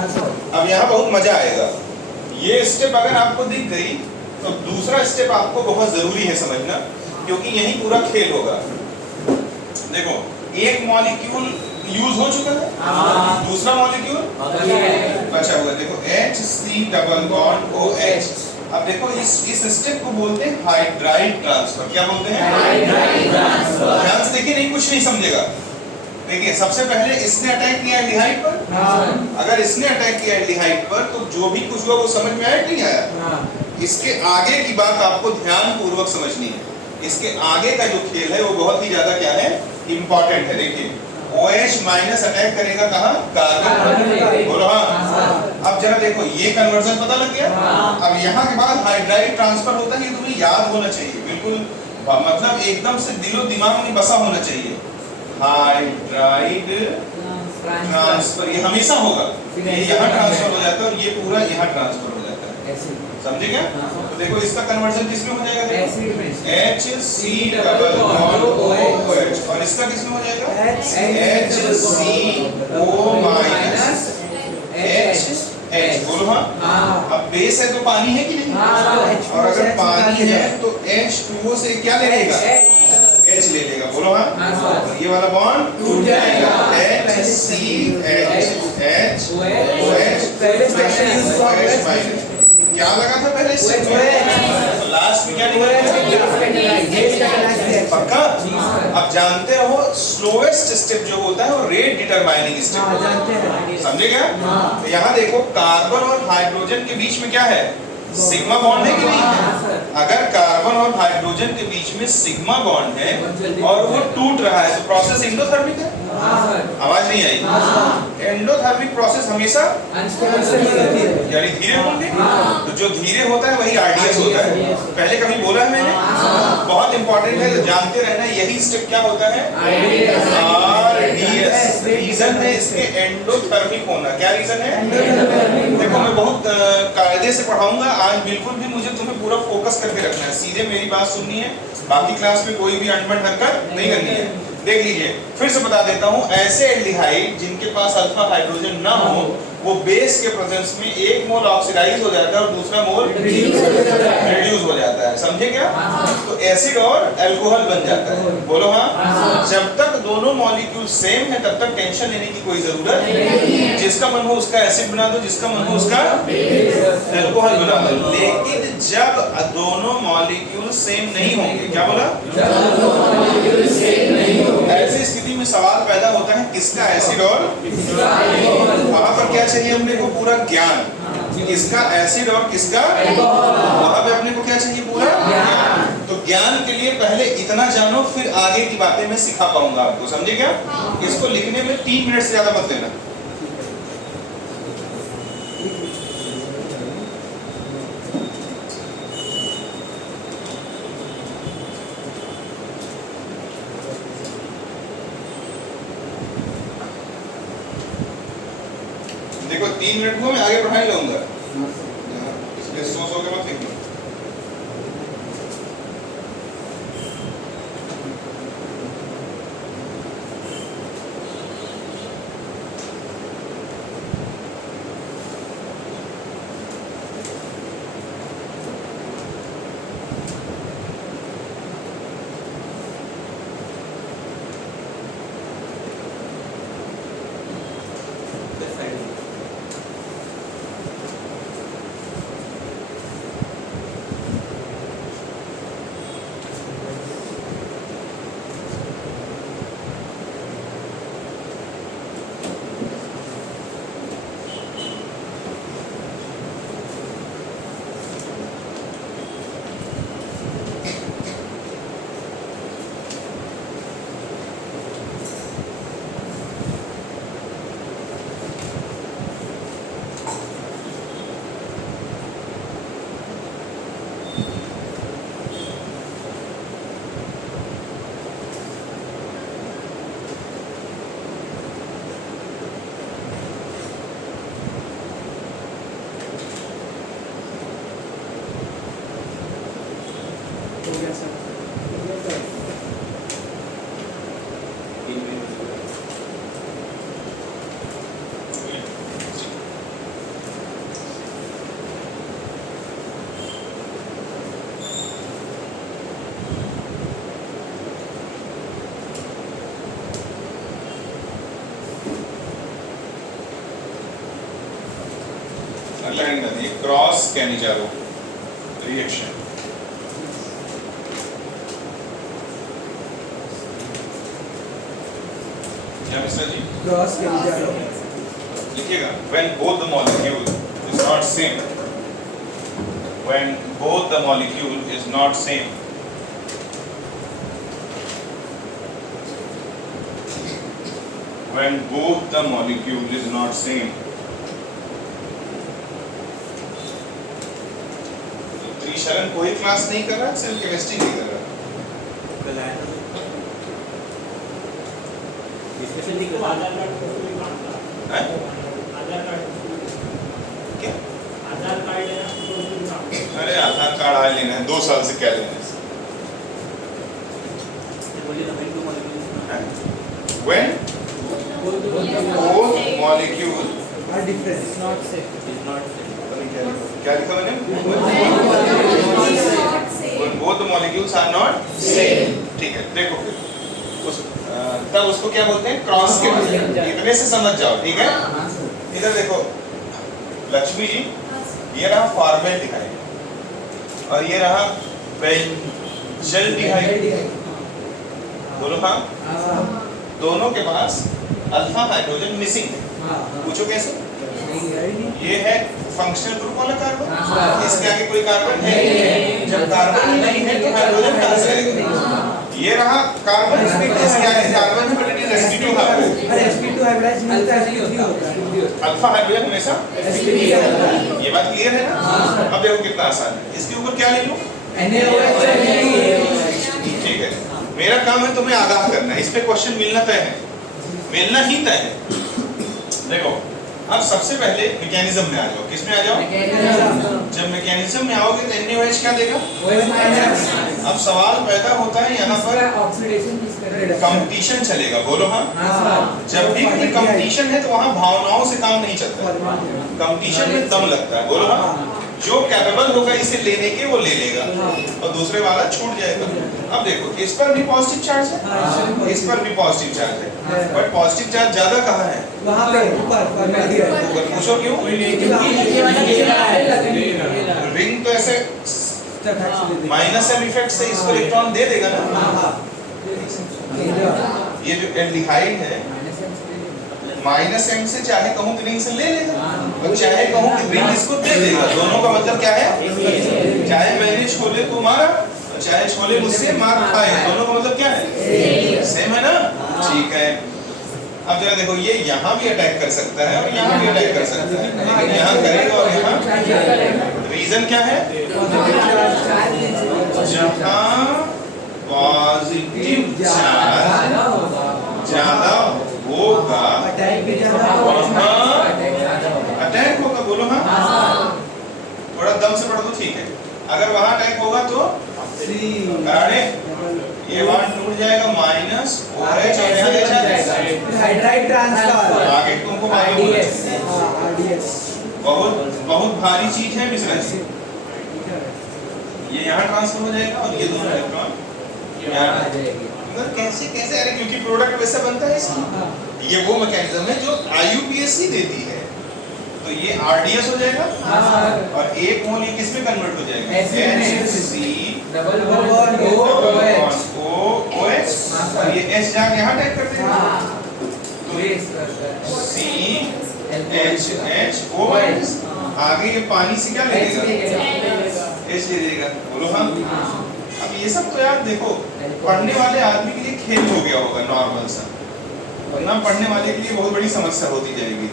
अब यहाँ बहुत मजा आएगा। ये स्टेप अगर आपको दिख गई तो दूसरा स्टेप आपको बहुत जरूरी है समझना, क्योंकि यही पूरा खेल होगा। देखो एक मॉलिक्यूल यूज हो चुका है, दूसरा मॉलिक्यूल बचा हुआ है। देखो HC डबल बॉन्ड OH। अब देखो इस स्टेप को बोलते हैं हाइड्राइड ट्रांसफर। क्या बोलते हैं? Hydride transfer. ध्यान से देखिए, नहीं कुछ नहीं समझेगा। देखिए सबसे पहले इसने अटैक किया एल्डिहाइड पर। अगर इसने अटैक किया एल्डिहाइड पर तो जो भी कुछ हुआ वो समझ में आया कि नहीं आया? इसके आगे की बात आपको ध्यान पूर्वक समझनी है। इसके आगे का जो खेल है वो बहुत ही ज्यादा क्या है, इंपॉर्टेंट है। देखिए OH माइनस अटैक करेगा कहाँ? कार्बन। बोलो हाँ। अब जरा देखो ये कन्वर्जन पता लग गया। अब यहाँ के बाद हाइड्राइड ट्रांसफर होता है, ये तुम्हें याद होना चाहिए बिल्कुल, मतलब एकदम से दिलो दिमाग में बसा होना चाहिए। हाइड्राइड ट्रांसफर ये हमेशा होगा, ये यहाँ ट्रांसफर हो जाता है और ये पूरा यहाँ ट्रांसफर हो जाता है। समझे क्या? तो देखो इसका कन्वर्जन किसमें हो जाएगा? HC double bond OH। और इसका किसमें हो जाएगा? HCO minus H। बोलो हाँ। अब बेस है तो पानी है कि नहीं? और अगर पानी है तो H2O से क्या ले लेगा? H ले लेगा। बोलो हाँ। ये वाला बॉन्ड टूट जाएगा। HCH OH minus. क्या लगा था पहले इससे? तो लास्ट में क्या निकलेगा? पक्का? अब जानते हो स्लोएस्ट स्टेप जो होता है वो रेट डिटरमाइनिंग स्टेप। समझे क्या? तो यहाँ देखो कार्बन और हाइड्रोजन के बीच में क्या है? सिग्मा बॉन्ड है कि नहीं? अगर कार्बन और हाइड्रोजन के बीच में सिग्मा बॉन्ड है और वो टूट रहा है तो प्रोसेस एंडोथर्मिक है। आवाज नहीं आई? एंडोथर्मिक प्रोसेस हमेशा यानी धीरे होंगे। तो जो धीरे होता है वही RDS होता है। पहले कभी बोला है मैंने? बहुत इंपॉर्टेंट है, तो जानते रहना। यही स्टेप क्या होता है? RDS। रीजन है इसके एंडोथर्मिक होना। क्या रीजन है? देखो मैं बहुत कायदे से पढ़ाऊंगा आज, बिल्कुल भी मुझे तुम्हें पूरा फोकस करके रखना है, सीधे मेरी बात सुननी है। बाकी क्लास में कोई भी अनबन हरकत नहीं करनी है। देख लीजिए फिर से बता देता हूं, ऐसे एल्डिहाइड जिनके पास अल्फा हाइड्रोजन ना हो वो बेस के प्रेजेंस में एक मोल ऑक्सीडाइज हो जाता है और दूसरा मोल रिड्यूस हो जाता है। समझे क्या? तो एसिड और अल्कोहल बन जाता है। बोलो हाँ। जब तक दोनों मॉलिक्यूल सेम है तब तक टेंशन लेने की कोई जरूरत नहीं। जिसका मन हो उसका एसिड बना दो, जिसका मन हो उसका अल्कोहल बना दो। लेकिन जब दोनों मॉलिक्यूल सेम नहीं होंगे, क्या बोला? ऐसी स्थिति में सवाल पैदा होता है किसका एसिड और वहां पर क्या चाहिए अपने को? पूरा ज्ञान। किसका एसिड और किसका? वहां पे अपने को क्या चाहिए? पूरा ज्ञान। तो ज्ञान के लिए पहले इतना जानो, फिर आगे की बातें मैं सिखा पाऊंगा आपको। समझे क्या? इसको लिखने में 3 मिनट से ज्यादा मत लेना। देखो 3 मिनट को मैं आगे पढ़ाई लाऊंगा, इसलिए सो के मत लिखना। लगाने नहीं, क्रॉस कैनिजारो रिएक्शन। क्या मिश्रा जी? क्रॉस कैनिजारो लिखिएगा, when both the molecule is not same, when both the molecule is not same, when both the molecule is not same, तो त्रिशरण कोई क्लास नहीं कर रहा, सिर्फ केमिस्ट्री नहीं कर रहा। स्पेशली आधार कार्ड को भी मांगता हैं? आधार कार्ड क्या? आधार कार्ड लेना तो भी मांगता अरे आधार कार्ड आज लेना है, 2 साल से क्या लेना है? है। बोलिए ना भाई, 2 मॉलिक्यूल्स हैं? When both molecule are different not same is not same. क्या लिखा मैंने? When both the molecules are not same, ठीक है। देखो फिर तब उसको क्या बोलते हैं? क्रॉस के। इतने से समझ जाओ, ठीक है? इधर देखो लक्ष्मी जी, ये रहा फॉर्मेल्डिहाइड और ये रहा बेंजल्डिहाइड। बोलो हाँ। दोनों के पास अल्फा हाइड्रोजन मिसिंग है। पूछो कैसे? ये है फंक्शनल ग्रुप वाला कार्बन, इसके आगे कोई कार्बन है? जब कार्बन नहीं है तो हाइड्रोजन कहां से आएगा? ये रहा कार्बन, इसके आगे कार्बन है but it is sp2 hybrid. अरे sp2 हाइब्रिड मिलता है sp3 होता है। अल्फा हाइड्रोजन हमेशा sp3 होता है। ये बात क्लियर है ना? अब देखो कितना आसान है। इसके ऊपर क्या ले लूं? NaOH ठीक है, मेरा काम है तुम्हें आगाह करना है। इस पे क्वेश्चन मिलना तय है, मिलना ही तय है। देखो अब सबसे पहले मैकेनिज्म में आ जाओ। किस में आ जाओ? जब मैकेनिज्म में आओगे तो NaOH क्या देगा? अब सवाल पैदा होता है यहाँ पर ऑक्सीडेशन कंपटीशन चलेगा। बोलो हाँ। जब भी कोई कंपटीशन है तो वहाँ भावनाओं से काम नहीं चलता, कंपटीशन में दम लगता है। बोलो हाँ। जो कैपेबल होगा इसे लेने के वो ले लेगा और दूसरे वाला छूट जाएगा। अब देखो इस पर भी पॉजिटिव चार्ज है, इस पर भी पॉजिटिव चार्ज है, बट पॉजिटिव चार्ज ज्यादा कहाँ है? वहाँ पे ऊपर पूछो क्यों? रिंग तो ऐसे माइनस एम इफेक्ट से इसको इलेक्ट्रॉन दे देगा ना। ये जो एल्डिहाइड है माइनस एम से चाहे कहूं कि रिंग से ले लेगा और चाहे कहूं कि रिंग इसको दे देगा। दोनों का मतलब क्या है? चाहे मैंने छोले को मारा और चाहे छोले मुझसे मार खाए, दोनों का मतलब क्या है? सेम है ना? ठीक है। अब जरा देखो ये यहाँ भी अटैक कर सकता है और यहाँ भी अटैक कर सकता है, लेकिन यहाँ करेगा और यहाँ। रीजन क्या है? जहाँ पॉजिटिव चार्ज ज्यादा होगा अटैक होगा। बोलो हाँ। थोड़ा दम से पढ़ दो, ठीक है। अगर वहां अटैक होगा तो अरे ये वन टूट जाएगा माइनस OH और यहाँ ले जाएगा हाइड्राइड ट्रांसफर आगे तुमको मालूम है। RDS बहुत बहुत भारी चीज है मिश्रा जी। ये यहाँ ट्रांसफर हो जाएगा और ये दोनों इलेक्ट्रॉन यहाँ आ जाएंगे। मतलब कैसे कैसे? अरे क्योंकि प्रोडक्ट वैसा बनता है इसका। ये वो मैकेनिज्म है जो IUPAC देती है। तो ये RDS हो जाएगा और एक मोल ये किस में कन्वर्ट हो जाएगा? HC डबल बॉन्ड OH और ये H जाके यहाँ टाइप कर देगा तो CHHOH। आगे ये पानी से क्या लेगा? H ले देगा। बोलो हाँ। अब ये सब तो यार देखो पढ़ने वाले आदमी के लिए खेल हो गया होगा नॉर्मल सा, वरना पढ़ने वाले के लिए बहुत बड़ी समस्या होती जाएगी।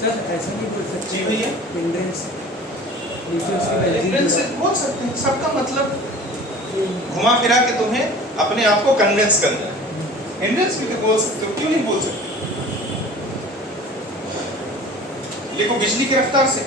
सर ऐसा नहीं बोल सकते जी भैया, हिंड्रेंस हिंड्रेंस बोल सकते हैं। सबका मतलब घुमा फिरा के तुम्हें अपने आप को कन्विंस करना है। हिंड्रेंस भी तो बोल सकते हो, क्यों नहीं बोल सकते? लिखो बिजली की रफ्तार से।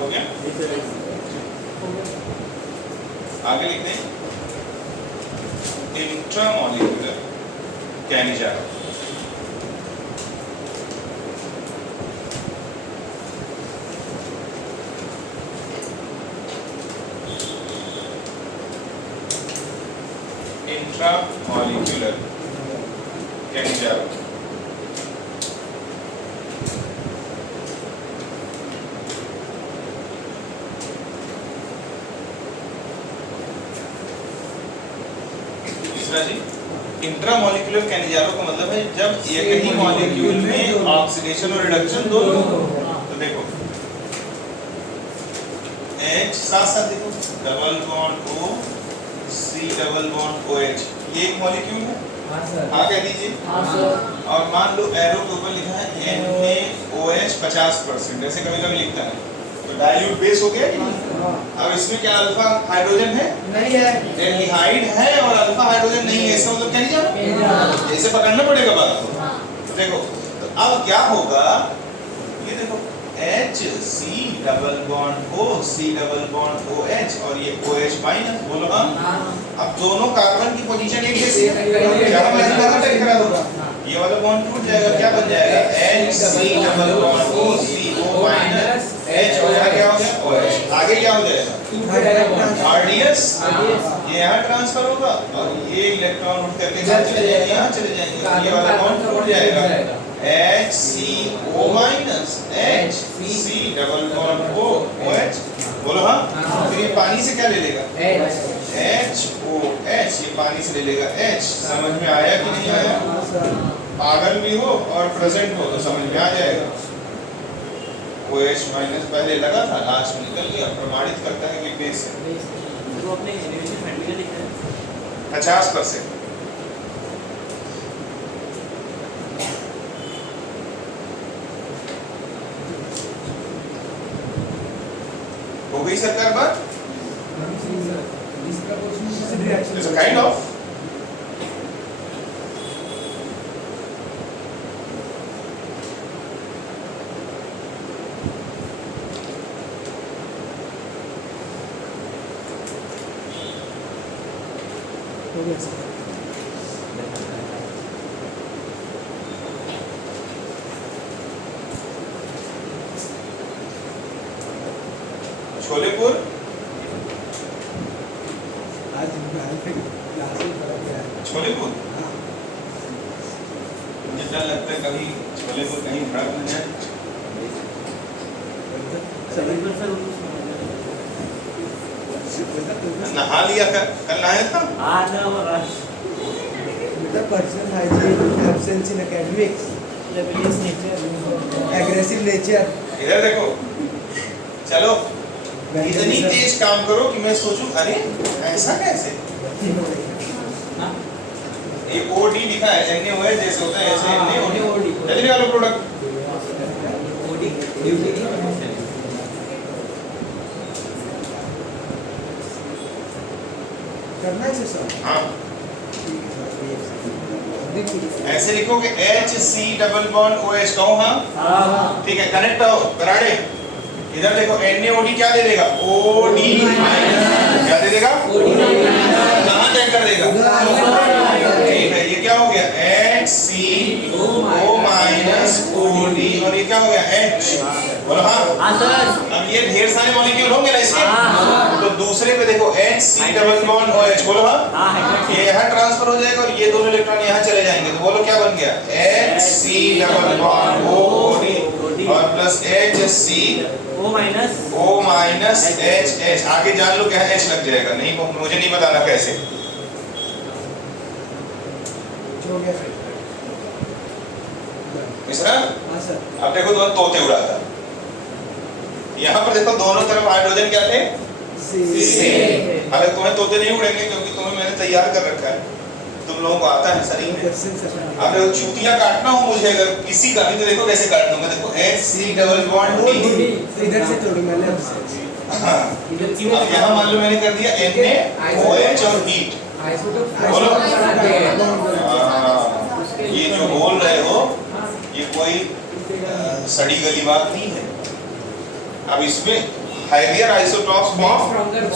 हो गया? आगे लिखते हैं इंट्रामॉलिक्यूलर कैनिजारो। इंट्रामॉलिक्यूलर कैनिजारो तीसरा जी, इंट्रामॉलिक्यूलर कैनिजारो का मतलब है जब एक ही मॉलिक्यूल में ऑक्सीडेशन और रिडक्शन दोनों हो। तो देखो H साथ साथ देखो double bond O C double bond OH, ये एक मॉलिक्यूल है। हाँ सर। हाँ कह दीजिए। और मान लो एरो के ऊपर लिखा है NaOH 50%, ऐसे कभी कभी लिखता है तो डाइल्यूट बेस हो गया कि नहीं? अब इसमें क्या अल्फा हाइड्रोजन है? नहीं है। एल्डिहाइड है और अल्फा हाइड्रोजन नहीं है, इसका मतलब क्या नहीं जाना? ऐसे पकड़ना पड़ेगा बात को। तो देखो तो अब क्या होगा, ये देखो H C double bond O C double bond OH और ये OH माइनस, बोलो हाँ। अब दोनों कार्बन की पोजीशन एक जैसी है, क्या बनेगा? टकरा होगा, ये वाला बॉन्ड टूट जाएगा, क्या बन जाएगा? HC double bond O C O minus H हो जाएगा, क्या हो गया? OH। आगे क्या हो जाएगा? RDS, ये यहाँ ट्रांसफर होगा और ये इलेक्ट्रॉन उठ करके यहाँ चले जाएंगे, ये वाला बॉन्ड टूट जाएगा, HCO minus HC double bond O OH, बोलो हाँ। फिर ये पानी से क्या ले लेगा? HOH, ये पानी से ले लेगा H। समझ में आया कि नहीं आया? पागल भी हो और प्रेजेंट हो तो समझ में आ जाएगा। OH माइनस पहले लगा था, लास्ट में निकल गया, प्रमाणित करता है कि बेस है। तो अपने एलिवेशन फैक्टर लिखा है 50%। हो गई सरकार बात? It's a kind of छोलेपुर आज क्लास में पढ़ा गया है। छोलेपुर मुझे डर लगता है कभी छोलेपुर कहीं भड़क न जाए। नहा लिया कल नहाया था? बेटा personal hygiene, absence in academics, rebellious nature, aggressive nature. इधर देखो, चलो इतनी तेज काम करो कि मैं सोचूं अरे ऐसा कैसे? ये OD लिखा है, NaOH जैसे होता है ऐसे NaOD, जल्दी वाला प्रोडक्ट करना है सर। हाँ ठीक है सर। ऐसे लिखो कि HC डबल बॉन्ड OH कहो हाँ, ठीक है कनेक्ट हो कराड़े। इधर देखो NaOD क्या दे देगा? OD माइनस, क्या दे देगा? कहाँ चेक कर देगा? ठीक है, ये क्या हो गया? HCO माइनस OD और ये क्या हो गया? H, बोलो हाँ। अब ये ढेर सारे मॉलिक्यूल होंगे ना इसके, तो दूसरे पे देखो HC डबल बॉन्ड OH, बोलो हाँ। ये यहाँ ट्रांसफर हो जाएगा और ये दोनों इलेक्ट्रॉन यहाँ चले जाएंगे, तो बोलो क्या बन गया? HC डबल बॉन्ड OD और plus HC O minus H। आगे जान लो क्या है, H लग जाएगा, नहीं मुझे नहीं बताना कैसे। हो गया सर। मिश्रा हाँ सर। अब देखो दोनों तोते उड़ाता, यहाँ पर देखो दोनों तरफ हाइड्रोजन क्या थे? हालांकि तुम्हें तोते नहीं उड़ेंगे क्योंकि तुम्हें मैंने तैयार कर रखा है, तुम लोगों को आता है शरीर में। अब देखो चूतियां काटना हो मुझे अगर किसी का भी, तो देखो कैसे काट दूंगा, देखो HC डबल बॉन्ड D। इधर से तोड़ू मैंने। अब यहाँ मान लो मैंने कर दिया NaOH और हीट, बोलो ये जो बोल रहे हो ये कोई सड़ी गली बात नहीं है। अब इसमें हाइयर आइसोटॉप्स फॉर्म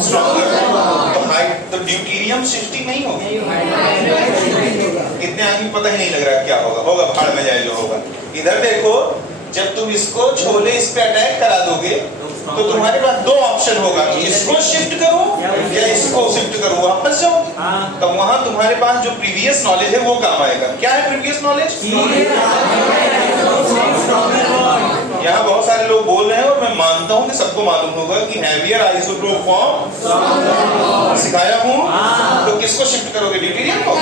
स्ट्रॉन्गर, तो ड्यूटेरियम शिफ्टिंग नहीं होगी। कितने आदमी पता ही नहीं लग रहा है क्या होगा, होगा भाड़ में जाए जो होगा। इधर देखो, जब तुम इसको छोले इस पे अटैक करा दोगे तो तुम्हारे पास दो ऑप्शन होगा, इसको शिफ्ट करो या इसको शिफ्ट करो, आप फंस जाओगे। तो वहां तुम्हारे पास जो प्रीवियस नॉलेज है वो काम आएगा। क्या है प्रीवियस नॉलेज? यहाँ बहुत सारे लोग बोल रहे हैं और मैं मानता हूँ कि सबको मालूम होगा कि हैवियर आइसोटोप फॉर्म सिखाया हूँ, तो किसको शिफ्ट करोगे? ड्यूटेरियम को।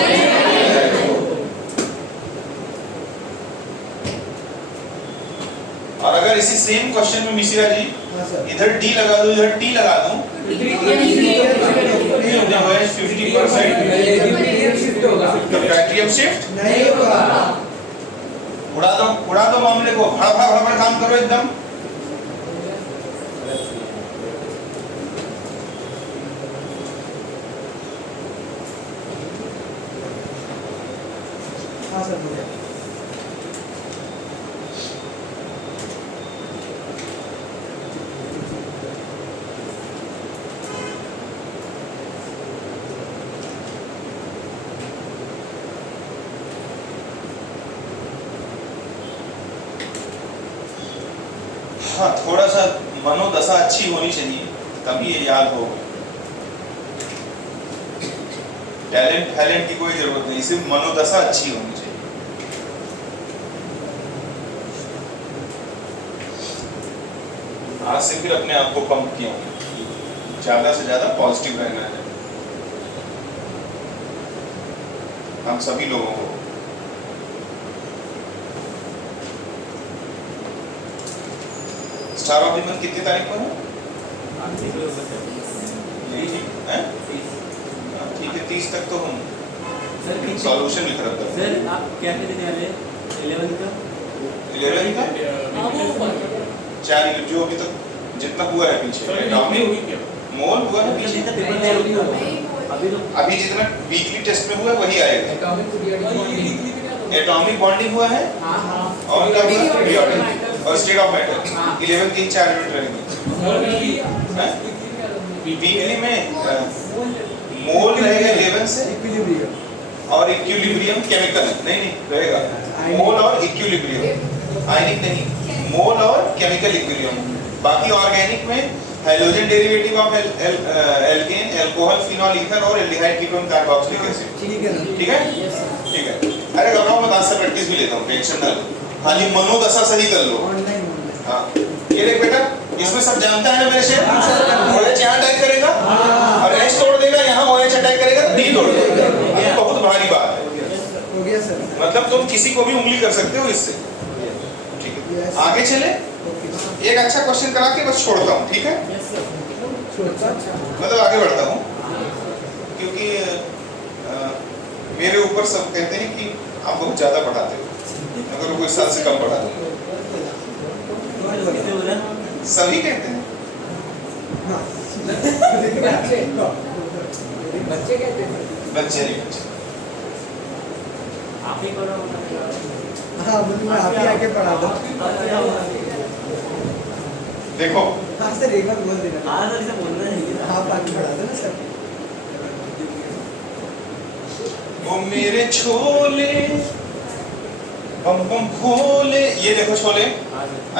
और अगर इसी सेम क्वेश्चन में मिश्रा जी इधर डी लगा दो, इधर टी लगा दूं, 50% तो बैटरियम शिफ्ट नहीं होगा। उड़ा दो मामले को, भड़ काम करो एकदम। हाँ सर बोलिए। हाँ, थोड़ा सा मनोदशा अच्छी होनी चाहिए तभी ये याद होगा। टैलेंट की कोई जरूरत नहीं, सिर्फ मनोदशा अच्छी होनी चाहिए। आज से फिर अपने आप को पंप किया हूँ, ज्यादा से ज्यादा पॉजिटिव रहना है हम सभी लोगों को। स्टार ऑफ द मंथ कितनी तारीख को है? ठीक है, 30 तक तो हम सॉल्यूशन लिख रहे थे। सर आप क्या क्या देने वाले 11 का 4 यूनिट जो अभी तक जितना हुआ है पीछे एटॉमिक मोल हुआ है पीछे, अभी जितना वीकली टेस्ट में हुआ है वही आएगा। एटॉमिक बॉन्डिंग हुआ है और क्या हुआ? पीरियोडिक और स्टेट ऑफ मैटर। 11 3 4 यूनिट रहेंगे। वीकली में मोल रहेगा 11 से, और इक्विलिब्रियम केमिकल नहीं रहेगा। मोल और इक्विलिब्रियम, आयनिक नहीं, मोल और केमिकल इक्विलिब्रियम। बाकी ऑर्गेनिक में hydrogen derivative of alkene, alcohol, phenol, ether और एल्डिहाइड कीटोन, कार्बोक्सिलिक एसिड। ठीक है ठीक है। अरे घबराओ मत, आज से प्रैक्टिस भी लेता हूँ, टेंशन ना लो, खाली मनोदशा सही कर लो। हाँ, ये देख बेटा, इसमें सब जानता है ना मेरे से। OH यहाँ अटैक करेगा और H तोड़ देगा, यहाँ OH अटैक करेगा तो D तोड़ देगा। ये बहुत भारी बात है, मतलब तुम किसी को भी उंगली कर सकते हो इससे। ठीक है, आगे चले। एक अच्छा क्वेश्चन करा के बस छोड़ता हूँ, ठीक है? मतलब आगे बढ़ता हूँ क्योंकि मेरे ऊपर सब कहते हैं कि आप बहुत ज्यादा पढ़ाते हो, अगर कोई साल से कम पढ़ा दूंगा सभी कहते हैं। बच्चे कहते हैं, बच्चे नहीं, बच्चे आप ही करो। हाँ मतलब मैं आप ही आके पढ़ा दो। देखो, हाँ सर एक बार बोल देना। हाँ सर इसे बोलना चाहिए ना। आप आके पढ़ा दो ना सर। वो मेरे छोले बम बम भोले, ये देखो छोले,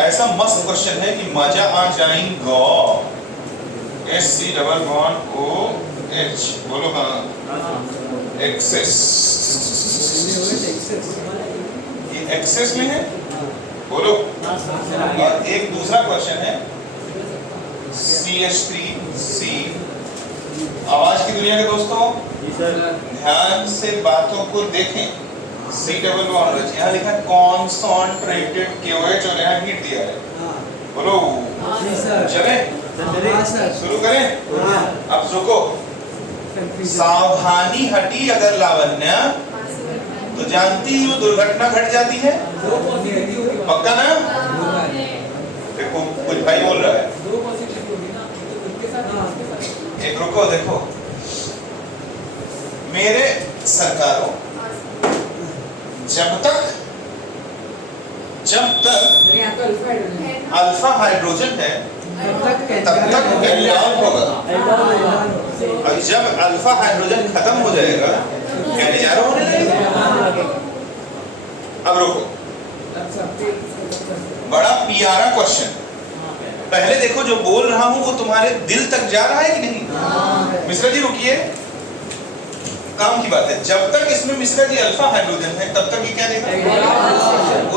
ऐसा मस्त क्वेश्चन है कि मजा आ जाएगा। SC डबल बॉन्ड OH, बोलो कहाँ? एक्सेस, ये एक्सेस में है, बोलो। और एक दूसरा क्वेश्चन है CH3C। आवाज की दुनिया के दोस्तों ध्यान से बातों को देखें। C डबल बॉन्ड, यहाँ लिखा है कॉन्सन्ट्रेटेड KOH और यहाँ हीट दिया है, बोलो चले शुरू करें। अब रुको, सावधानी हटी अगर लावण्य तो जानती हो दुर्घटना घट जाती है, पक्का ना? देखो कुछ भाई बोल रहा है, एक रुको देखो। मेरे सरकारों, जब तक अल्फा हाइड्रोजन है तब तक एल्डिहाइड होगा। और जब अल्फा हाइड्रोजन खत्म हो जाएगा एल्डिहाइड होने लगेगा। अब रुको, बड़ा प्यारा क्वेश्चन। पहले देखो जो बोल रहा हूं वो तुम्हारे दिल तक जा रहा है कि नहीं? मिश्रा जी रुकिए, काम की बात है। जब तक इसमें मिश्रा जी अल्फा हाइड्रोजन है तब तक ये क्या देगा?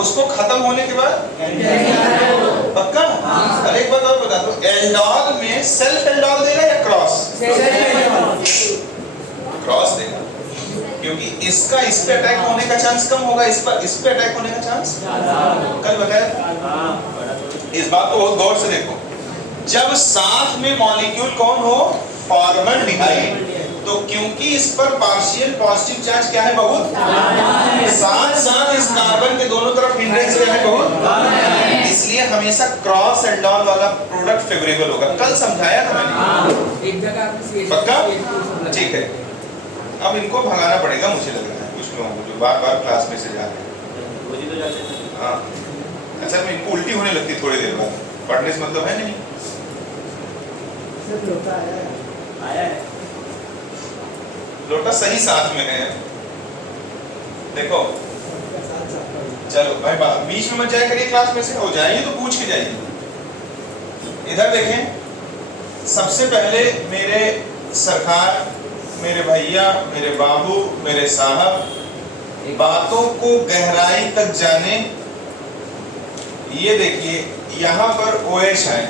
उसको खत्म होने के बाद पक्का? अरे एक बात और बता दो, एल्डॉल में सेल्फ एल्डॉल देगा या क्रॉस? क्रॉस देगा, क्योंकि इसका इस पे अटैक होने का चांस कम होगा, इस पे अटैक होने का चांस कल बताया। इस बात को बहुत गौर से देखो। जब साथ में मॉलिक्यूल कौन हो? फॉर्मल्डिहाइड, तो क्योंकि इस पर पार्शियल पॉजिटिव चार्ज क्या है? बहुत। साथ साथ इस कार्बन के दोनों तरफ हिंड्रेंस क्या है? बहुत। इसलिए हमेशा क्रॉस एल्डॉल वाला प्रोडक्ट फेवरेबल होगा। कल समझाया था मैंने, एक जगह आपने पक्का? ठीक है, अब इनको भगाना पड़ेगा मुझे लग रहा है, कुछ लोगों को जो बार बार क्लास में से जा रहे हैं। हाँ, अच्छा मैं इनको उल्टी होने लगती थोड़ी देर बाद, पढ़ने से मतलब है नहीं। आया है लोटा सही साथ में है, देखो। चलो भाई बीच में मत जाया करिए, क्लास में से हो जाइए तो पूछ के जाइए। इधर देखें, सबसे पहले मेरे सरकार, मेरे भैया, मेरे बाबू, मेरे साहब, बातों को गहराई तक जाने। ये देखिए यहाँ पर OH है,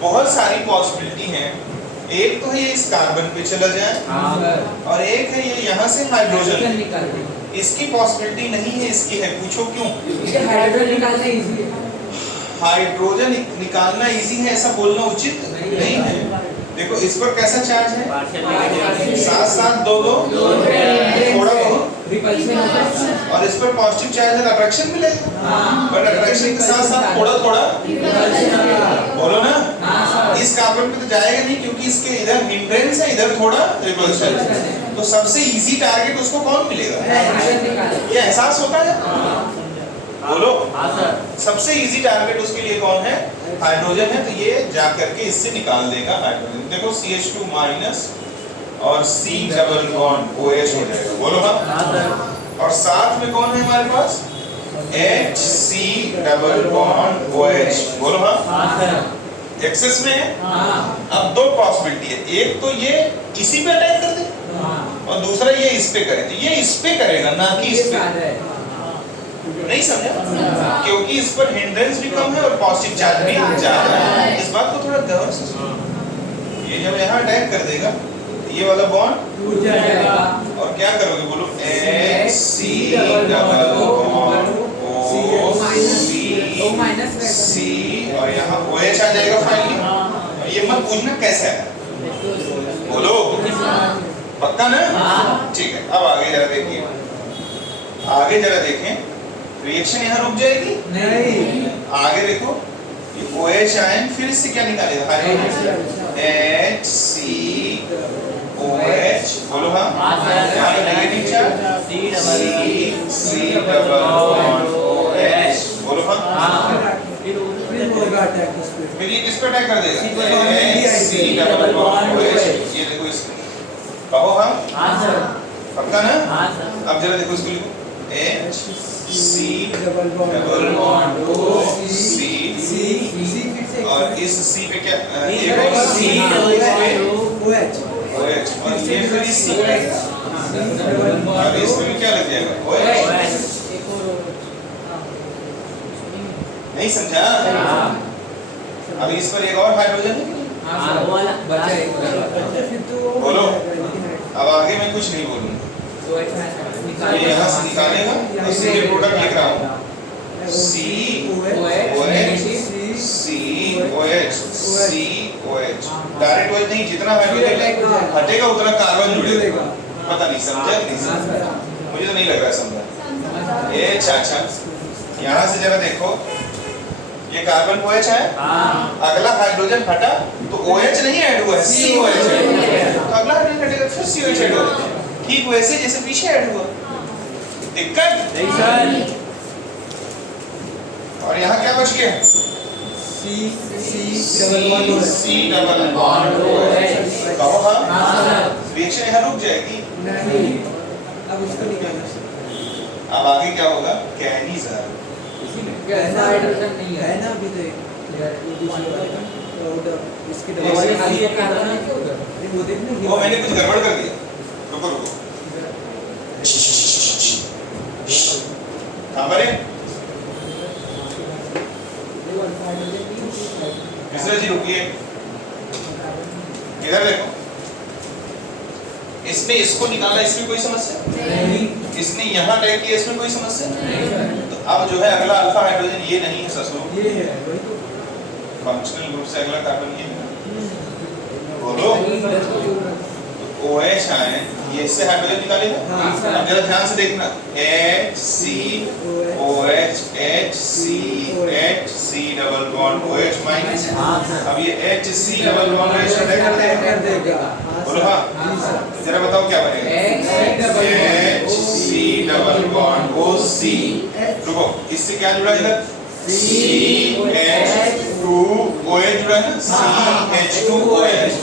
बहुत सारी पॉसिबिलिटी हैं। एक तो है ये इस कार्बन पे चला जाए, और एक है ये यहाँ से हाइड्रोजन। इसकी पॉसिबिलिटी नहीं है, इसकी है। पूछो क्यों? हाइड्रोजन निकालना इजी है। हाइड्रोजन निकालना इजी है ऐसा बोलना उचित नहीं है। देखो इस पर कैसा चार्ज है? साथ साथ दो थोड़ा बहुत रिपल्शन और इस पर पॉजिटिव चार्ज है, अट्रैक्शन मिलेगा। बट अट्रैक्शन के साथ साथ थोड़ा थोड़ा बोलो ना। इस कार्बन पे तो जाएगा नहीं, क्योंकि इसके इधर हिंड्रेंस है, इधर थोड़ा रिपल्शन। तो सबसे इजी टारगेट उसको कौन मिलेगा? ये एहसास होता है? बोलो। सबसे इजी टारगेट उसके लिए कौन है? हाइड्रोजन है। तो ये जा करके इससे निकाल देगा हाइड्रोजन। देखो CH2 माइनस और C डबल बॉन्ड OH हो जाएगा। बोलो हाँ। और साथ में कौन है हमारे पास? HC double bond OH। बोलो हाँ। एक्सेस में है। अब दो पॉसिबिलिटी है, एक तो ये इसी पे अटैक कर दे, और दूसरा ये इस पे करे। तो ये इस पे करेगा ना कि इस पे। नहीं समझा? क्योंकि इस पर हिंड्रेंस भी कम है और पॉजिटिव चार्ज भी ज्यादा है। इस बात को थोड़ा गौर से सुनो। ये जब यहाँ अटैक कर देगा, ये वाला बॉन्ड टूट जाएगा, और क्या करोगे? बोलो HC डबल बॉन्ड OC, और यहाँ OH आ जाएगा फाइनली। ये मत पूछना कैसा है, बोलो पक्का ना? ठीक है, अब आगे जरा देखिए। आगे जरा देखें, रिएक्शन यहाँ रुक जाएगी? नहीं। आगे देखो, ये OH आयन फिर इससे क्या निकालेगा? HCOH। बोलो हाँ। यहाँ पे negative charge C double bond OH। बोलो हाँ। फिर ये किस पे अटैक कर देगा? C double bond OH। ये देखो इसमें, कहो हाँ। पक्का ना? अब जरा देखो इसको लिखो, HC डबल बॉन्ड OC, और इस C पे क्या? ये OH, और ये फिर C, और इसमें भी क्या लग जाएगा? OH। नहीं समझा? अब इस पर एक और हाइड्रोजन है। बोलो। अब आगे मैं कुछ नहीं बोलूंगा, ये यहाँ से निकालेगा। तो सीधे प्रोडक्ट लिख रहा हूँ, COH, COH। डायरेक्ट OH नहीं, जितना हाइड्रोजन हटेगा उतना कार्बन जुड़ेगा। पता नहीं समझा नहीं समझा? मुझे तो नहीं लग रहा समझा। ये चाचा यहाँ से जरा देखो, ये कार्बन OH है, अगला हाइड्रोजन हटा तो OH नहीं ऐड हुआ है, COH है। तो अगला हाइड्रोजन हटेगा फिर COH ऐड होगा, ठीक वैसे जैसे पीछे ऐड हुआ। दिक्कत नहीं सर। और यहाँ क्या बच गया? C double bond OH। कहो हाँ, रिएक्शन यहाँ रुक जाएगी। नहीं, अब उसको निकालना। अब आगे क्या होगा? कैनी सर ऐसा हाइड्रोजन नहीं है ना अभी तो इसके वो मैंने कुछ गड़बड़ कर दिया। रुको रुको, कहाँ पर है? मिश्रा जी रुकिए, इधर देखो। इसने इसको निकाला, इसमें कोई समस्या नहीं, इसने यहाँ टैग किया, इसमें कोई समस्या नहीं। तो अब जो है अगला अल्फा हाइड्रोजन ये नहीं है ससुर, ये है वही तो फंक्शनल ग्रुप से अगला कार्बन ये है ना। बोलो, तो OH आए, ये इससे हाइड्रोजन निकालेगा। हाँ। अब जरा ध्यान से देखना, HCOH HCH double bond OH minus. अब ये HC double bond OH attack कर देगा। बोलो हाँ, जरा बताओ क्या बनेगा? HC double bond OC। रुको, इससे क्या जुड़ा है इधर? CH2OH जुड़ा है ना, CH2OH।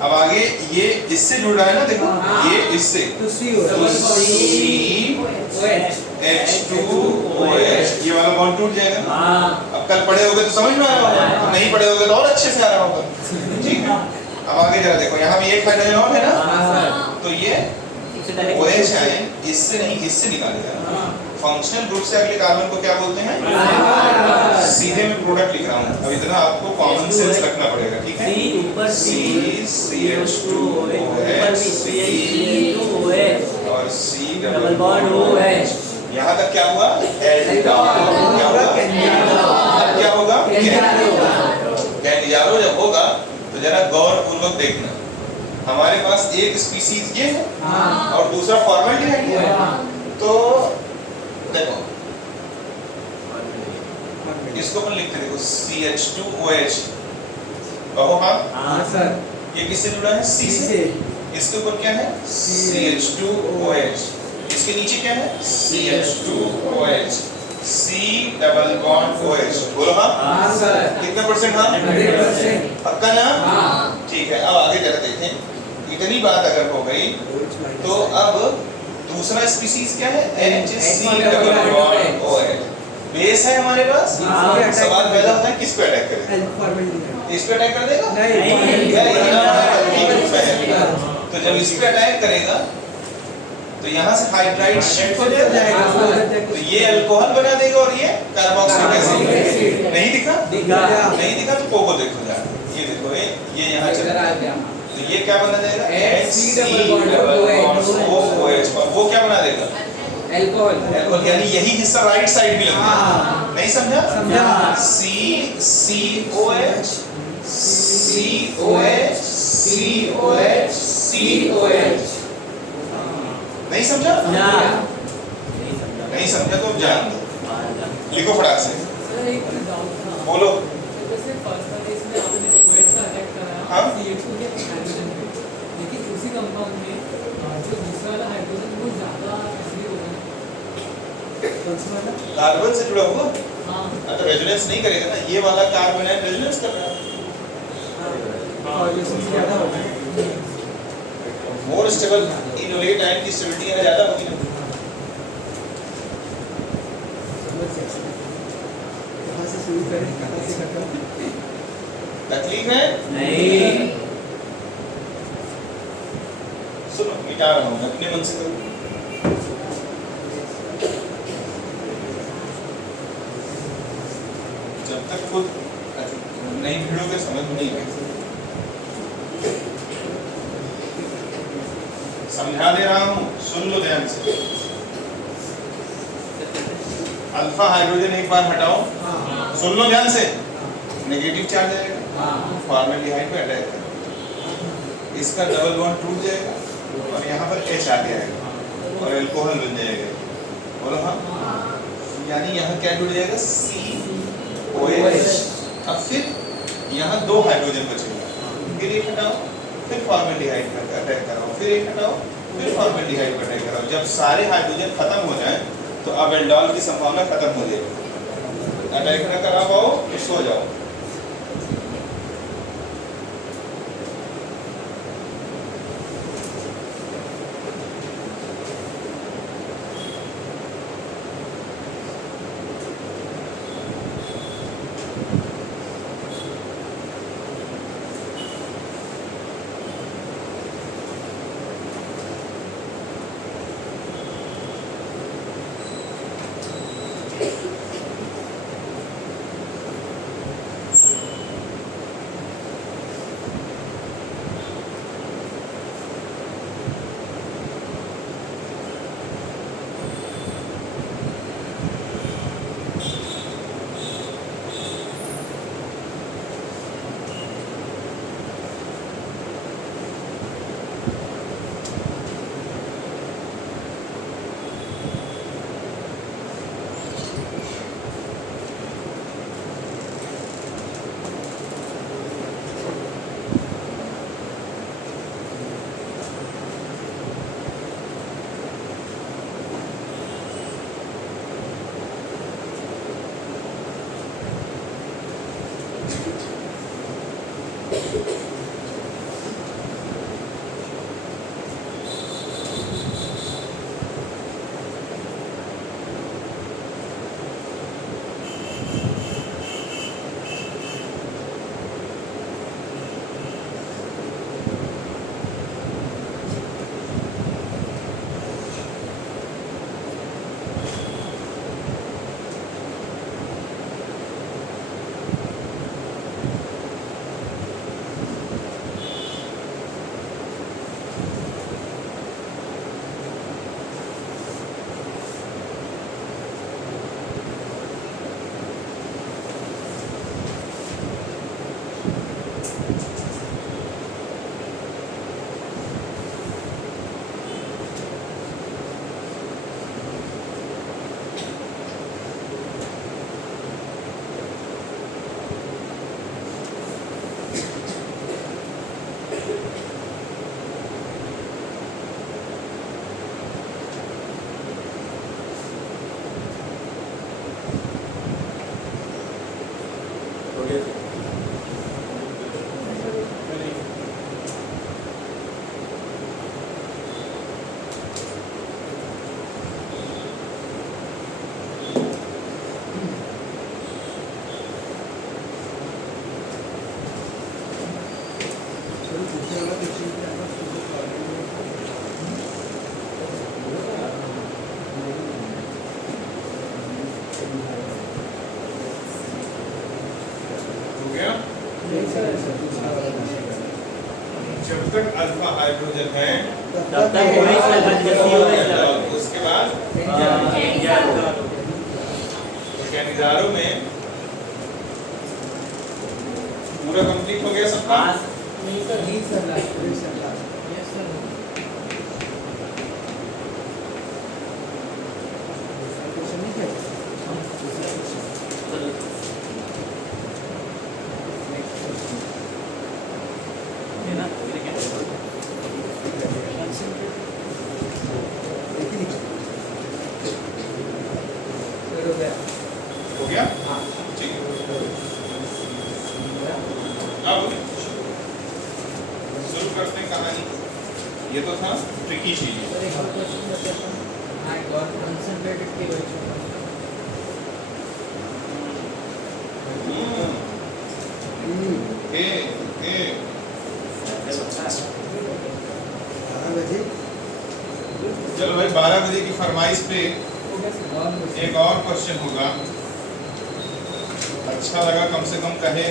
अब आगे ये इससे जुड़ रहा है ना, देखो ये इससे, तो सी हो तो CH2OH ये वाला बॉन्ड टूट जाएगा। अब कल पढ़े होगे तो समझ में आ रहा होगा, नहीं पढ़े होगे तो और अच्छे से आ रहा होगा। ठीक है, अब आगे जरा देखो, यहाँ भी एक हाइड्रोजन और है ना, तो ये OH आए, इससे नहीं इससे निकालेगा। फंक्शनल ग्रुप से अगले कार्बन को क्या बोलते हैं? सीधे मैं प्रोडक्ट लिख रहा हूँ, अब इतना आपको कॉमन सेंस रखना पड़ेगा। ठीक है, और C डबल बॉन्ड OH। यहाँ तक क्या हुआ? एल्डिहाइड। क्या होगा? अब क्या होगा? कैंडियारो जब होगा तो जरा गौर पूर्वक देखना, हमारे पास एक स्पीसीज ये है और दूसरा फॉर्मल्डिहाइड है। तो देखो इसको अपन लिखते देखो CH2OH। कहो हाँ, सर ये किससे जुड़ा है? C से। इसके ऊपर क्या है? CH2OH। इसके नीचे क्या है? CH2OH C double bond OH। बोलो हाँ, सर कितने परसेंट? हाँ 100%। पक्का ना? ठीक है, अब आगे जरा देखें, इतनी बात अगर हो गई तो अब दूसरा स्पीसीज क्या है? HC double bond OH। Base है हमारे पास। सवाल पैदा होता है किस पे अटैक करेगा? इस पे अटैक कर देगा? नहीं, तो जब इस पे अटैक करेगा तो यहाँ से हाइड्राइड शिफ्ट हो जाएगा, तो ये अल्कोहल बना देगा और ये कार्बोक्सिलिक एसिड। नहीं दिखा? नहीं दिखा तो कोको देखो जा, ये देखो ये यहाँ चल रहा है। तो ये क्या बना देगा? HCOOH। और वो क्या बना देगा? अल्कोहल। अल्कोहल, यानी यही हिस्सा राइट साइड में लगेगा। नहीं समझा? समझा। COH COH COH COH। नहीं समझा? नहीं समझा तो जान दो, लिखो फटाक से, बोलो। हाँ? लेकिन उसी कंपाउंड में जो दूसरा वाला हाइड्रोजन वो ज्यादा एसिडिक होगा। कार्बन से जुड़ा हुआ हाँ, तो रेजोनेंस नहीं करेगा ना, ये वाला कार्बन है रेजोनेंस कर रहा है। मोर स्टेबल इनोलेट आयन की स्टेबिलिटी है ज्यादा होगी ना। कहाँ से शुरू करें, कहाँ से खत्म? तकलीफ है? नहीं। सुनो, मिटा रहा हूँ अपने मन से करो। जब तक खुद नहीं भिड़ोगे समझ में नहीं आएगी। समझा दे रहा हूँ, सुन लो ध्यान से। अल्फा हाइड्रोजन एक बार हटाओ, सुन लो ध्यान से। नेगेटिव चार्ज आएगा, फॉर्मल्डिहाइड पे अटैक करेगा, इसका डबल बॉन्ड टूट जाएगा और यहाँ पर H आ जाएगा और अल्कोहल बन जाएगा। बोलो हाँ, यानी यहाँ क्या जुड़ जाएगा? COH। अब फिर यहाँ दो हाइड्रोजन बचेगा, फिर एक हटाओ, फिर फॉर्मल्डिहाइड पर अटैक कराओ, फिर एक हटाओ, फिर फॉर्मल्डिहाइड पर अटैक कराओ। जब सारे हाइड्रोजन खत्म हो जाए तो अब एल्डोल की संभावना खत्म हो जाएगी। अटैक न करा पाओ तो सो जाओ। गया था। चलो दूसरे वाला क्वेश्चन क्या था उसको सॉल्व हो गया। नहीं सर दूसरा वाला क्वेश्चन जब तक अल्फा हाइड्रोजन है तब तक वही तो उसके बाद कैनिजारो में पूरा कंप्लीट हो गया सबका। नहीं सर नहीं sir last question last yes sir दूसरा क्वेश्चन नहीं क्या दूसरा क्वेश्चन नेक्स्ट क्वेश्चन देखिए चलो गया हो गया हाँ ठीक है। अब शुरू करते हैं कहानी। ये तो था ट्रिकी चीज। सर एक और क्वेश्चन करते हैं आई गॉट कंसंट्रेटेड केवल ए ए 12 बजे चलो भाई 12 बजे की फरमाइश पे हो गया सर और क्वेश्चन एक और क्वेश्चन होगा। अच्छा लगा कम से कम कहे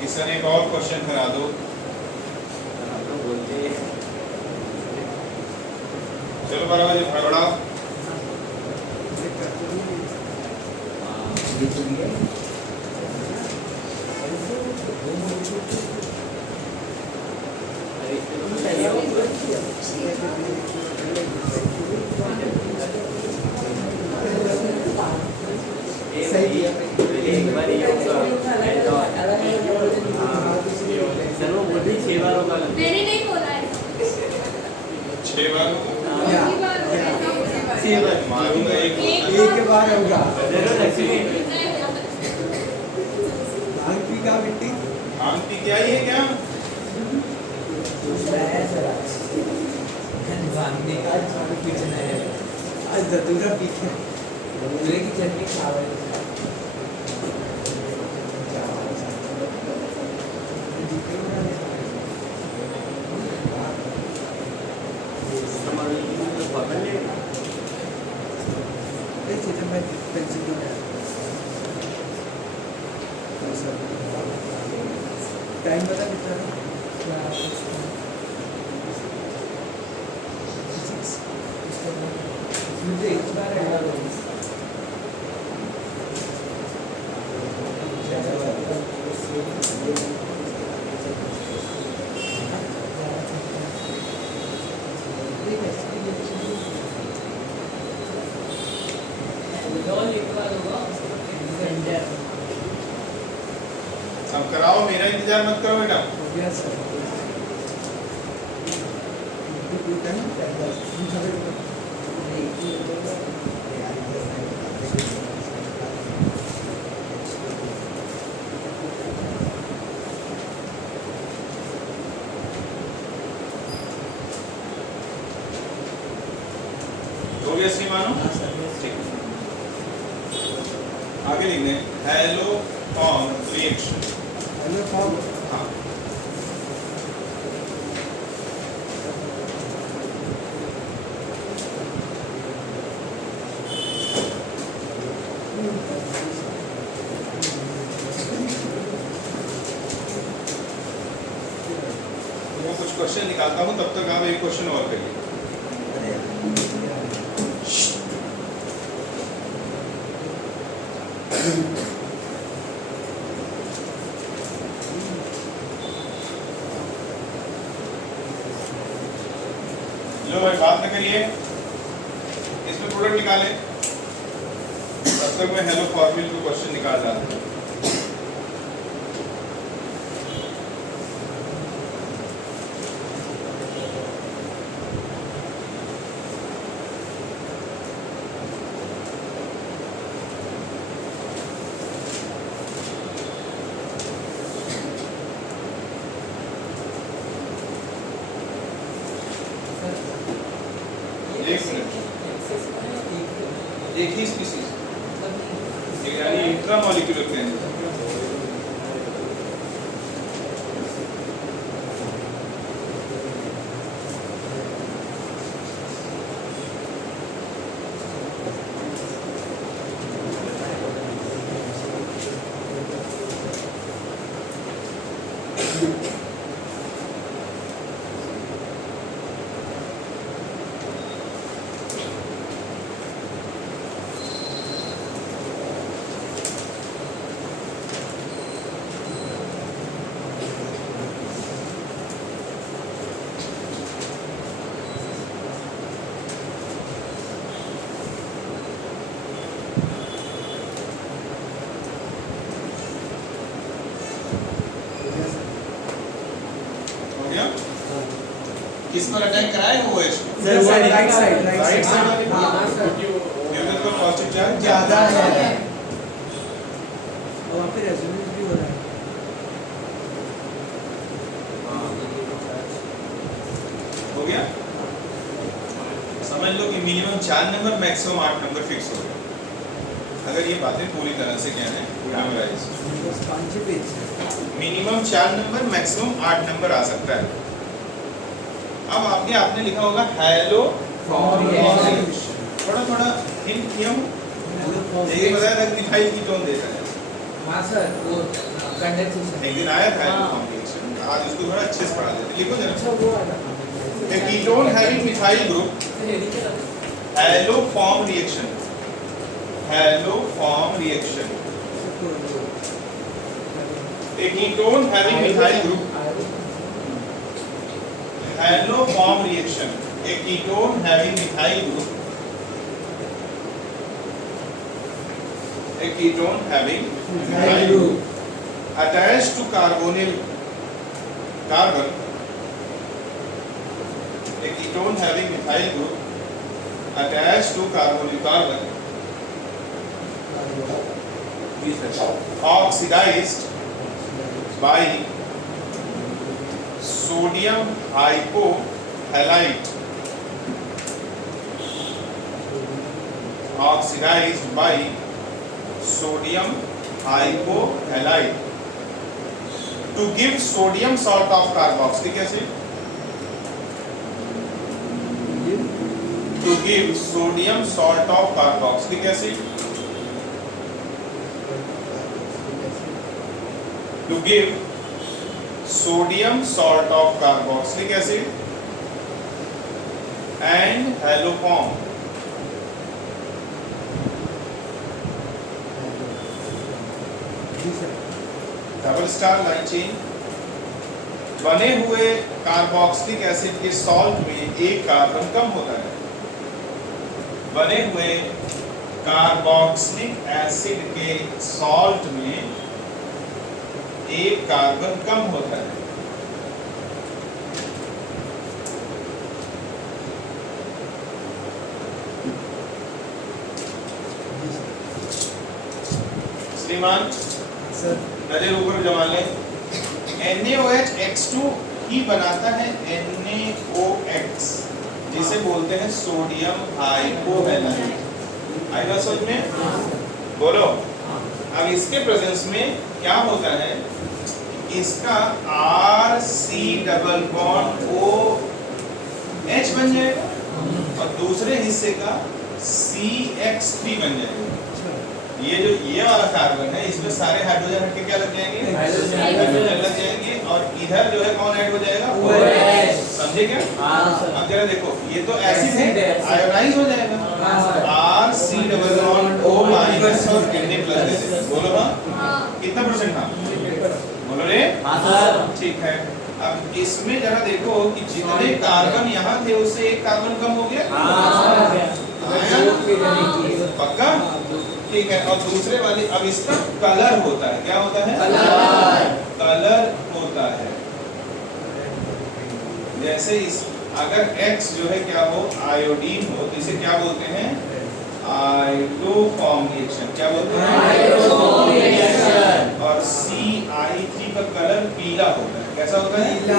कि सर एक और क्वेश्चन करा दो। आप लोग बोलते हैं चलो 12 बजे फड़फड़ाओ। चेक करते हैं ये तो भी है। अरे इसमें तो चाहिए होगा। सही है। एक बार ही होगा। सर वो बोलते 6 बार होगा। मैंने नहीं बोला है 6 बार पहली बार हो रहा है 6 बार मारूंगा एक एक के बाद होगा जरूर एक्चुअली भांग पी का मिट्टी आंटी क्या ही है क्या? भागने का आज पीछे नहीं है आज धतूरा पीछे धतूरे की चटनी खा रहे हैं टाइम बता कितना है? मुझे एक बार ऐड करो सब कराओ, मेरा इंतजार मत करो बेटा। हो गया सर हो गया श्रीमानो? ठीक है। आगे लिखने hello on reaction. Hello form हाँ तो मैं कुछ क्वेश्चन निकालता हूँ, तब तक आप एक क्वेश्चन और करिए। लो भाई बात न करिए, इसमें प्रोडक्ट निकालें, तब तक मैं हेलो फॉर्मूल को क्वेश्चन निकाल रहा था। एक ही स्पीसीज, यानी इंट्रामॉलिक्यूलर के अंदर। हो गया? किस पर अटैक कराए वो है इसको? राइट साइड राइट साइड वाली हाँ, क्योंकि उसका पॉजिटिव चार्ज ज्यादा है और वहाँ पे रेजोनेंस भी हो रहा है। हो गया? समझ लो कि minimum 4 number, maximum 8 number fix हो गया। अगर ये बातें पूरी तरह से क्या है मेमोराइज। बस 5 page minimum 4 number, maximum 8 number आ सकता है। अब आपने लिखा होगा हेलो थोड़ा थोड़ा हिंट किया हूँ। ये बताया था कि मिथाइल कीटोन देता है। हाँ सर, वो कंडेंसेशन। एक दिन आया था हाँ। कॉम्प्लेक्शन, आज उसको थोड़ा अच्छे से पढ़ा देते। लिखो जरा। अच्छा वो वाला। A ketone having methyl group, haloform reaction. Haloform reaction. A ketone having methyl group, haloform reaction. A ketone having methyl group. A ketone having methyl group attached to carbonyl carbon. A ketone having methyl group attached to carbonyl carbon oxidized by sodium hypohalite. Oxidized by sodium hypohalite to give sodium salt of carboxylic acid. To give sodium salt of carboxylic acid. To give sodium salt of carboxylic acid and haloform. Double star line chain बने हुए carboxylic acid के salt में एक carbon कम होता है। बने हुए carboxylic acid के सॉल्ट में एक कार्बन कम होता है। श्रीमान सर नजर ऊपर जमा लें। NaOH X2 ही बनाता है NaOX, जिसे बोलते हैं सोडियम हाइपोहैलाइड। आएगा समझ में? बोलो। अब इसके प्रेजेंस में क्या होता है, इसका RC डबल बॉन्ड OH बन जाएगा और दूसरे हिस्से का CH3 बन जाएगा। ये जो ये वाला कार्बन है, इसमें सारे हाइड्रोजन हटके क्या लग जाएंगे? हाइड्रोजन लग जाएंगे और इधर जो है कौन ऐड हो जाएगा? OH। समझे क्या? अब जरा देखो, ये तो एसिड है, आयोनाइज हो जाएगा। RC double bond O minus और Na प्लस देते। बोलो हाँ, कितना परसेंट था? बोलो रे। ठीक है। अब इसमें जरा देखो कि जितने कार्बन यहाँ थे उससे एक कार्बन कम हो गया। पक्का? ठीक है। और दूसरे वाले, अब इसका कलर होता है, क्या होता है? कलर होता है। जैसे इस अगर X जो है क्या हो, आयोडीन हो, तो इसे क्या बोलते हैं? Iodoform reaction. क्या बोलते हैं? Iodoform reaction. और CI3 का कलर पीला होता है। कैसा होता है? पीला।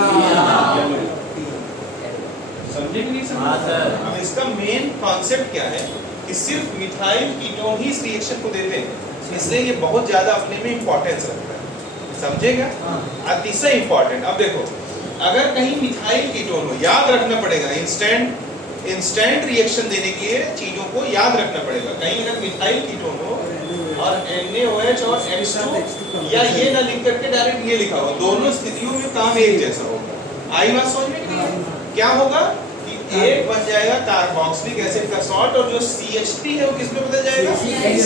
समझे कि नहीं समझे? अब इसका मेन कॉन्सेप्ट क्या है कि सिर्फ मिथाइल कीटोन ही इस रिएक्शन को देते हैं, इसलिए ये बहुत ज्यादा अपने में इंपॉर्टेंस रखता है, समझेगा? अतिशय इंपॉर्टेंट। अब देखो, अगर कहीं मिथाइल कीटोन हो, याद रखना पड़ेगा, इंस्टेंट रिएक्शन देने के लिए चीजों को याद रखना पड़ेगा। कहीं अगर मिथाइल कीटोन हो और NaOH और H2 या ये ना लिख करके डायरेक्ट ये लिखा हो, दोनों स्थितियों में काम एक जैसा होगा। आई बात समझ में कि नहीं? क्या होगा कि एक बन जाएगा कार्बोक्सिलिक एसिड का सॉल्ट और जो CH3 है वो किस में बदल जाएगा?